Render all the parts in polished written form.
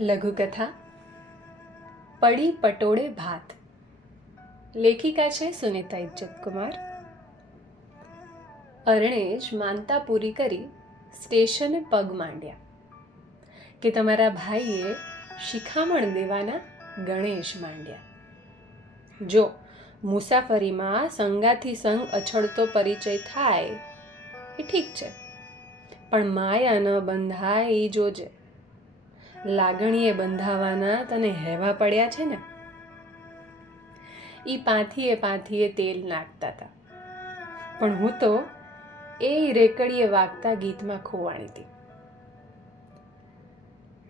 લઘુકથા પડી પટોળે ભાત. લેખિકા છે સુનિતા ઇજ્જતકુમાર. અરણેજ માનતા પૂરી કરી સ્ટેશને પગ માંડ્યા કે તમારા ભાઈએ શિખામણ દેવાના ગણેશ માંડ્યા. જો મુસાફરીમાં સંગાથી સંગ અછડતો પરિચય થાય એ ઠીક છે, પણ માયા ન બંધાય એ જોજે. લાગણીએ બંધાવાના તને હેવા પડ્યા છે ને. ઈ પાંથીએ તેલ નાખતા હતા, પણ હું તો એ રેકડીએ વાગતા ગીતમાં ખોવાણી હતી.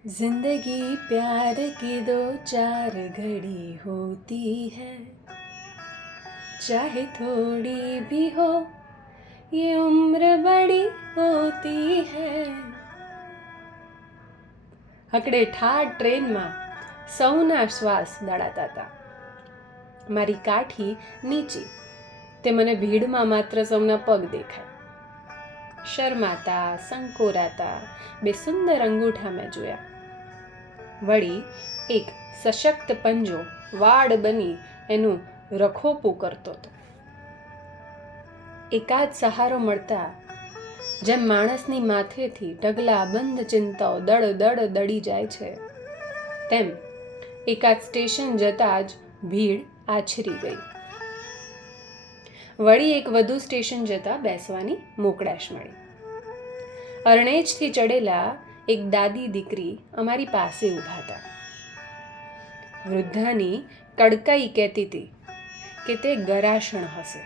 जिंदगी प्यार की दो चार घड़ी होती है, चाहे थोड़ी भी हो ये उम्र बड़ी होती है. હકડે ઠાઠ ટ્રેનમાં સૌના શ્વાસ દળાતા હતા. મારી કાઠી નીચી તે મને ભીડમાં માત્ર સૌના પગ દેખાય. શરમાતા સંકોરાતા બે સુંદર અંગૂઠા મેં જોયા. વળી એક સશક્ત પંજો વાડ બની એનું રખોપું કરતો હતો. એકાદ સહારો મળતા જેમ માણસની માથેથી ઢગલા બંધ ચિંતાઓ દડ દડી જાય છે, તેમ એકાદ સ્ટેશન જતાં જ ભીડ આછરી ગઈ. વળી એક વધુ સ્ટેશન જતાં બેસવાની મોકળાશ મળી. અરણેજથી ચડેલા એક દાદી દીકરી અમારી પાસે ઊભા હતા. વૃદ્ધાની કડકાઈ કહેતી હતી કે તે ગરાસણ હશે.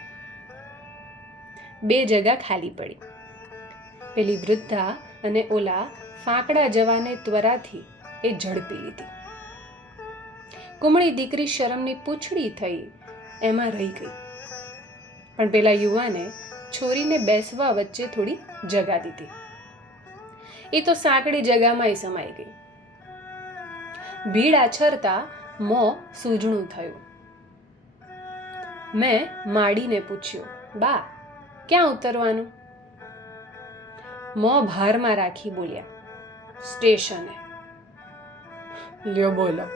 બે જગા ખાલી પડી. પેલી વૃદ્ધા અને ઓલા ફાંકડા જવાને ત્વરાથી એ ઝડપી લીધી. કુમળી દીકરી શરમની પૂંછડી થઈ એમાં રહી ગઈ, પણ પેલા યુવાને છોરીને બેસવા વચ્ચે થોડી જગા દીધી. એ તો સાંકડી જગામાં સમાઈ ગઈ. ભીડ આછરતા મોં સૂજણું થયું. મેં માડીને પૂછ્યું, બા ક્યાં ઉતરવાનું? મોં ભારમાં રાખી બોલ્યા, સ્ટેશને. લ્યો બોલો.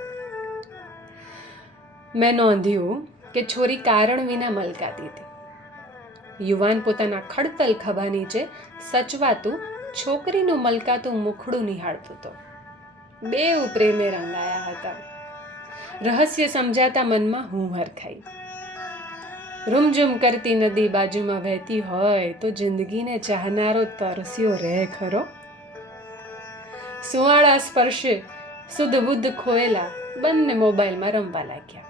મેં નોંધ્યું કે છોરી કારણ વિના મલકાતી હતી. યુવાન પોતાના ખડતલ ખભા નીચે સચવાતું છોકરીનું મલકાતું મુખડું નિહાળતું હતો. બેઉ પ્રેમે રંગાયા હતા. રહસ્ય સમજાતા મનમાં હું હરખાઈ. રૂમઝૂમ કરતી નદી બાજુમાં વહેતી હોય તો જિંદગીને ચાહનારો તરસ્યો રહે ખરો. સુવાળા સ્પર્શે સુધ બુદ્ધ ખોયેલા બંને મોબાઈલમાં રમવા લાગ્યા.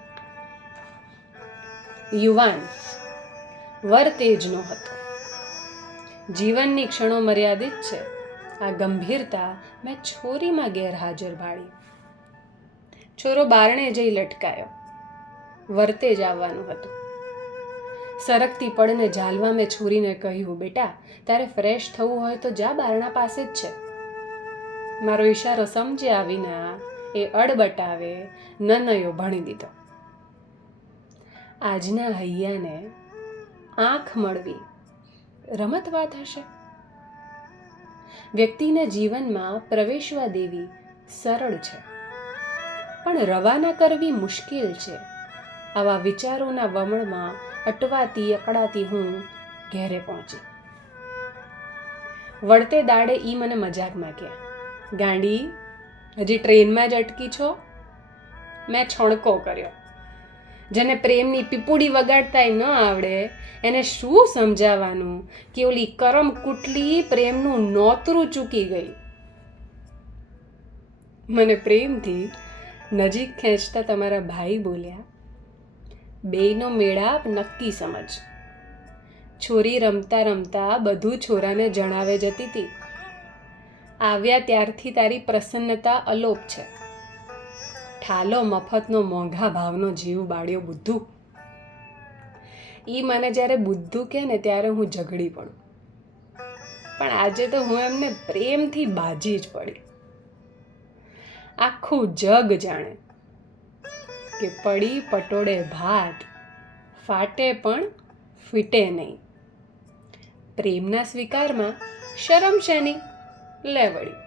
યુવાન વરતેજનો હતો. જીવનની ક્ષણો મર્યાદિત છે. આ ગંભીરતા મેં છોરીમાં ગેરહાજર ભાળી. છોરો બારણે જઈ લટકાયો. વરતેજ આવવાનું હતું. સરકતી પડને ઝાલવા મેં છોરીને કહ્યું, બેટા તારે ફ્રેશ થવું હોય તો જા, બારણા પાસે જ છે. મારો ઈશારો સમજ્યા વિના એ અડબટાવે નનયો ભણી દીધો. આજના હૈયાને આંખ મળવી રમત વાત હશે. વ્યક્તિના જીવનમાં પ્રવેશવા દેવી સરળ છે, પણ રવાના કરવી મુશ્કેલ છે. આવા વિચારોના વમળમાં અટવાતી અકળાતી હું ઘેરે પહોંચી. વળતે દાડે ઈ મને મજાકમાં કહે, ગાંડી હજી ટ્રેનમાં જ અટકી છો? મેં છણકો કર્યો. જેને પ્રેમની પીપુડી વગાડતાય ન આવડે એને શું સમજાવવાનું કે ઓલી કરમ કુટલી પ્રેમનું નોતરું ચૂકી ગઈ. મને પ્રેમથી નજીક ખેંચતા તમારા ભાઈ બોલ્યા, બેયનો મેળાપ નક્કી સમજ. છોરી રમતા રમતા બધું છોરાને જણાવે જતી હતી. આવ્યા ત્યારથી તારી પ્રસન્નતા અલોપ છે. ઠાલો મફતનો મોંઘા ભાવનો જીવ બાળ્યો બુદ્ધુ. ઈ મને જ્યારે બુદ્ધુ કહે ને ત્યારે હું ઝઘડી પડું, પણ આજે તો હું એમને પ્રેમથી બાજી જ પડી. આખું જગ જાણે કે પડી પટોળે ભાત, ફાટે પણ ફીટે નહીં. પ્રેમના સ્વીકારમાં શરમ શેની? લે વળી.